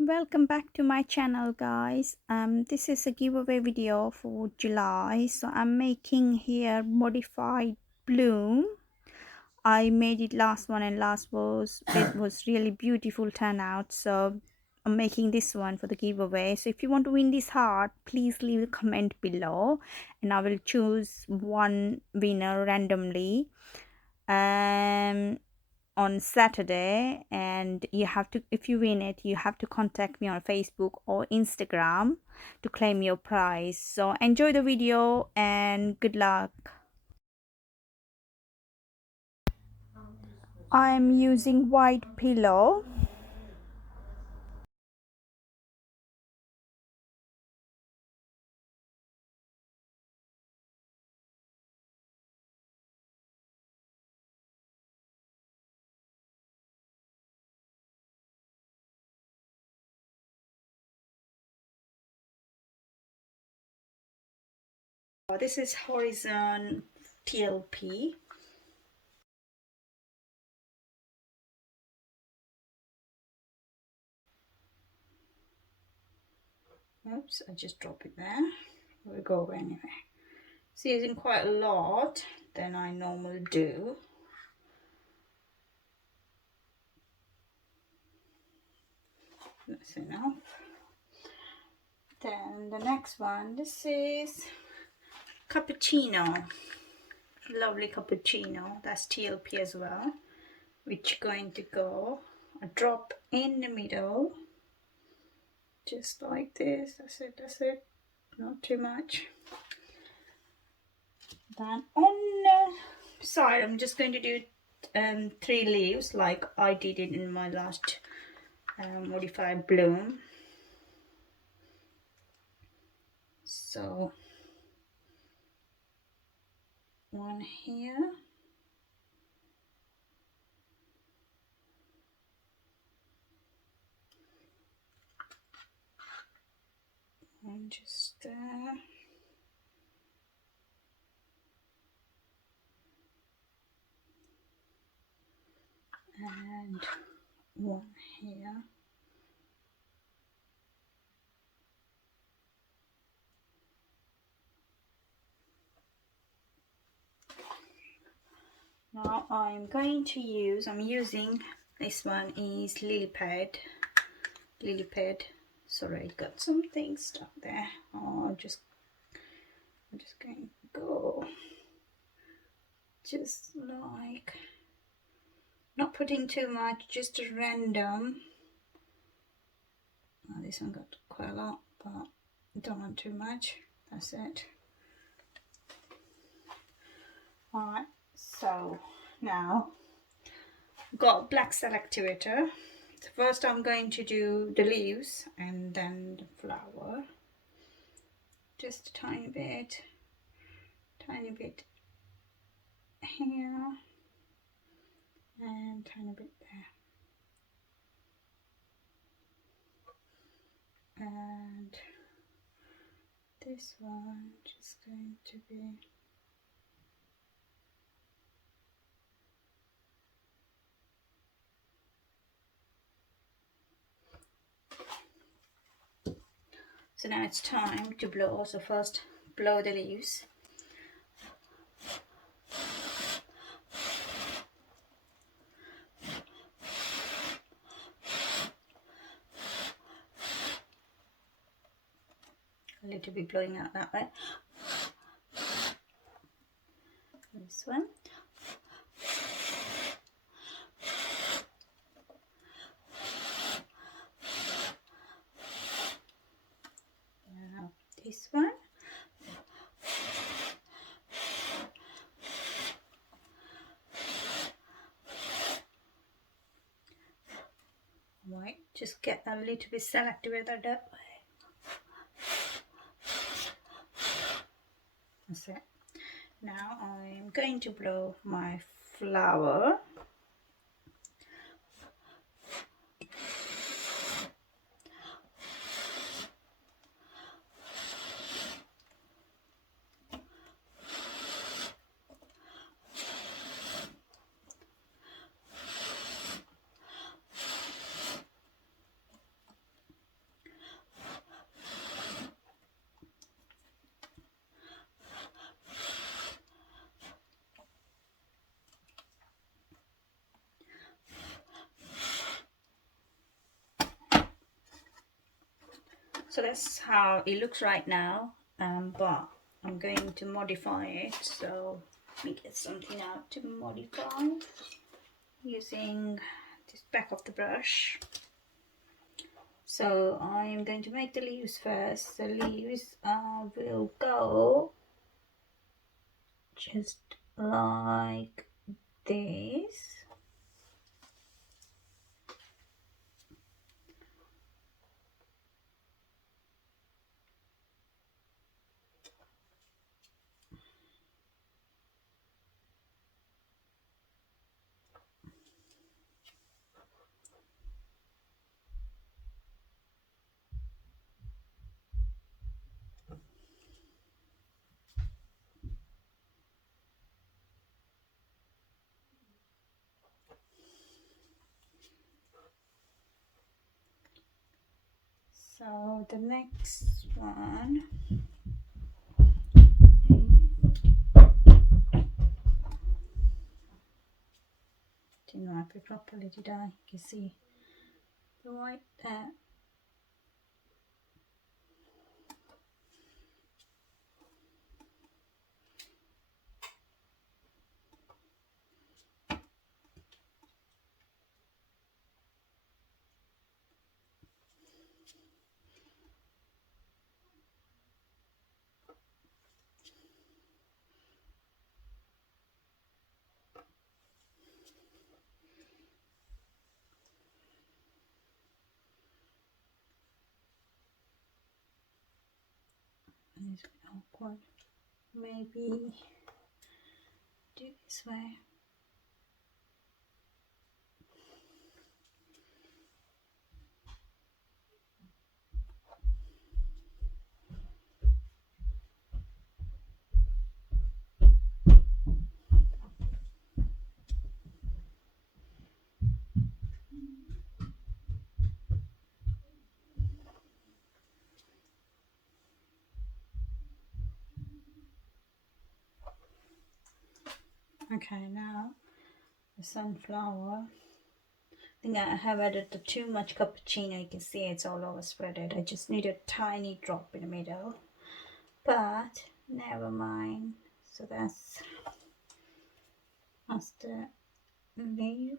Welcome back to my channel, guys. This is a giveaway video for July. So I'm making here modified bloom. I made it last one, and last was it was really beautiful turnout. So I'm making this one for the giveaway. So if you want to win this heart, please leave a comment below and I will choose one winner randomly on Saturday, and you have to, if you win it, you have to contact me on Facebook or Instagram to claim your prize. So enjoy the video and good luck. I'm using white pillow. This is Horizon TLP. Oops, I just dropped it there. Here we go anyway. It's using quite a lot than I normally do. That's enough. Then the next one, this is Cappuccino. Lovely Cappuccino. That's TLP as well. Which going to go a drop in the middle. Just like this. That's it, that's it. Not too much. Then on the side, I'm just going to do 3 leaves like I did it in my last modified bloom. So one here, one just there, and one here. Now I'm going to use, I'm using, this one is Lilly Pad. Sorry, I got something stuck there. I'm just going to go, just like, not putting too much, just a random. Oh, this one got quite a lot, but don't want too much. That's it. Alright, so now I've got black cell activator. So first I'm going to do the leaves and then the flower. Just a tiny bit here and tiny bit there. And this one just going to be so now it's time to blow. So first blow the leaves. A little bit blowing out that way. This one. Now this one. Right, just get a little bit selective with that way. That's it. Now I'm going to blow my flower. So that's how it looks right now, but I'm going to modify it. So let me get something out to modify using this back of the brush. So I'm going to make the leaves first. The leaves will go just like this. So the next one, didn't wrap it properly, did I? You can see the white there. It's a bit awkward. Maybe do it this way. Okay, now the sunflower. I think I have added too much cappuccino. You can see it's all over spreaded. I just need a tiny drop in the middle, but never mind. So that's the leaf.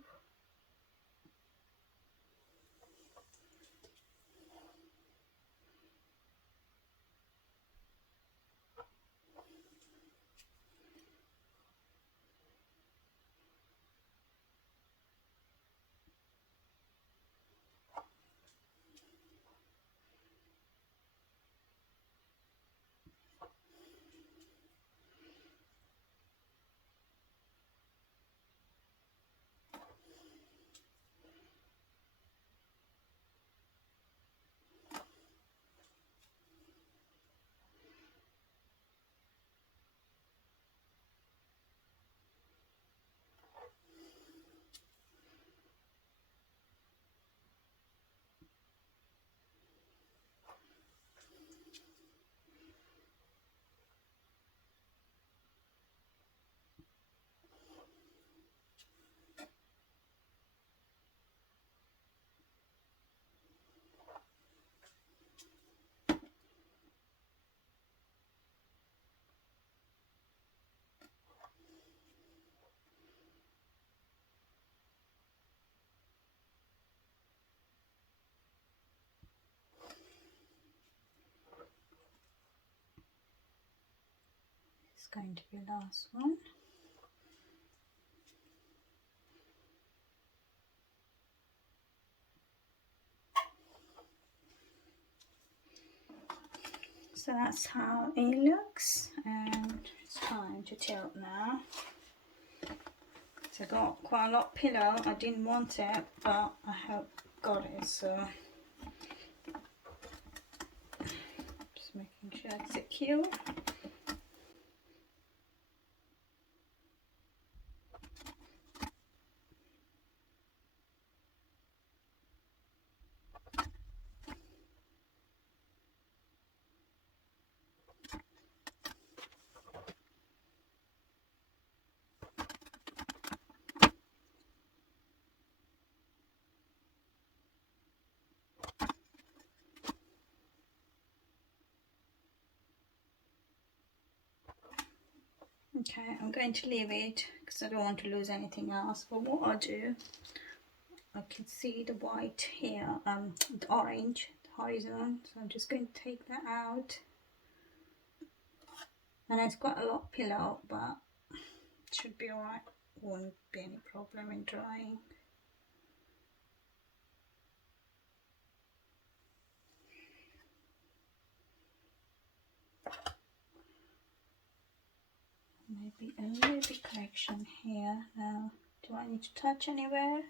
It's going to be the last one. So that's how it looks, and it's time to tilt now. So I got quite a lot of pillow. I didn't want it, but I have got it, so just making sure it's secure. Okay, I'm going to leave it because I don't want to lose anything else. But what I'll do, I can see the white here, the orange, the horizon. So I'm just going to take that out. And it's quite a lot of pillow, but it should be alright. Won't be any problem in drying. Maybe a little bit correction here. Now, do I need to touch anywhere?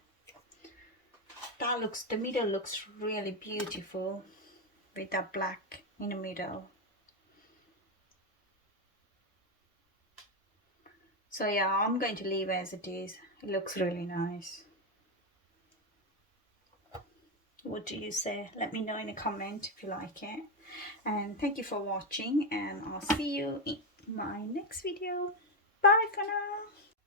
That looks, the middle looks really beautiful with that black in the middle. So yeah, I'm going to leave it as it is. It looks really nice. What do you say? Let me know in a comment if you like it. And thank you for watching, and I'll see you in my next video. Bye for now.